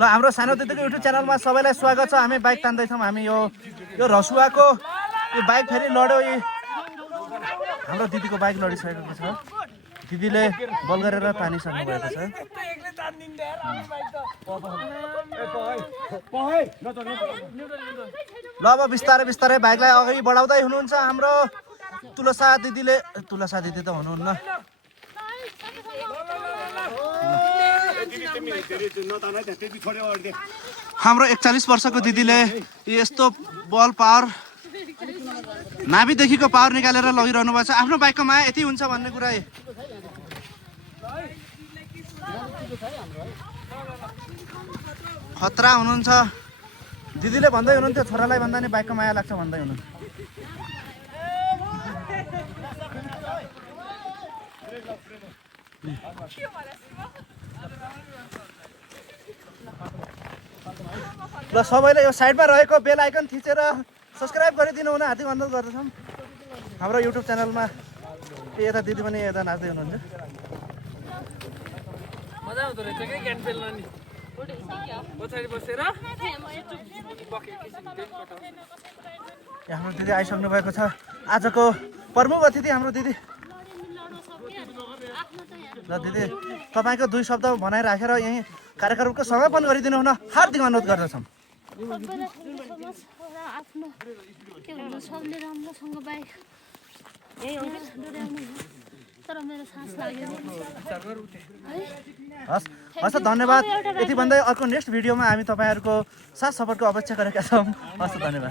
ल हाम्रो सानो दिदीको युट्युब च्यानलमा सबैलाई स्वागत छ। हामी बाइक तान्दैछौँ। हामी यो रसुवाको यो बाइक फेरि लड्यो। हाम्रो दिदीको बाइक लडिसकेको छ। दिदीले बल गरेर तानिसक्नु भएको छ। ल अब बिस्तारै बिस्तारै बाइकलाई अगाडि बढाउँदै हुनुहुन्छ हाम्रो तुलसा दिदीले। तुलसा दिदी त हुनुहुन्न। हाम्रो 41 वर्षको दिदीले यस्तो बल पावर नाभिदेखिको पावर निकालेर लगिरहनु भएको छ। आफ्नो बाइकको माया यति हुन्छ भन्ने कुरा खतरा हुनुहुन्छ। दिदीले भन्दै हुनुहुन्थ्यो छोरालाई भन्दा नि बाइकको माया लाग्छ भन्दै हुनुहुन्छ। ल सबैले यो साइडमा रहेको बेल आइकन थिचेर सब्सक्राइब गरिदिनु हुन हार्दिक अनुरोध गर्दछौँ हाम्रो युट्युब च्यानलमा। यता दिदी पनि यता नाच्दै हुनुहुन्छ। मजा आउँदो रहेछ के क्यान पेल्न नि पछाडि बसेर हाम्रो दिदी आइसक्नु भएको छ। आजको प्रमुख अतिथि हाम्रो दिदी। ल दिदी तपाईँको 2 शब्द भनाइराखेर यहीँ कार्यक्रमको समापन गरिदिनु हुन हार्दिक अनुरोध गर्दछौँ। आफ्नो के भन्छ सबले राम्रोसँग बाइक तर मेरो सास लाग्यो हस् हस् धन्यवाद। यति भन्दै अर्को नेक्स्ट भिडियोमा हामी तपाईँहरूको साथ सपोर्टको अपेक्षा गरेका छौँ। हस् धन्यवाद।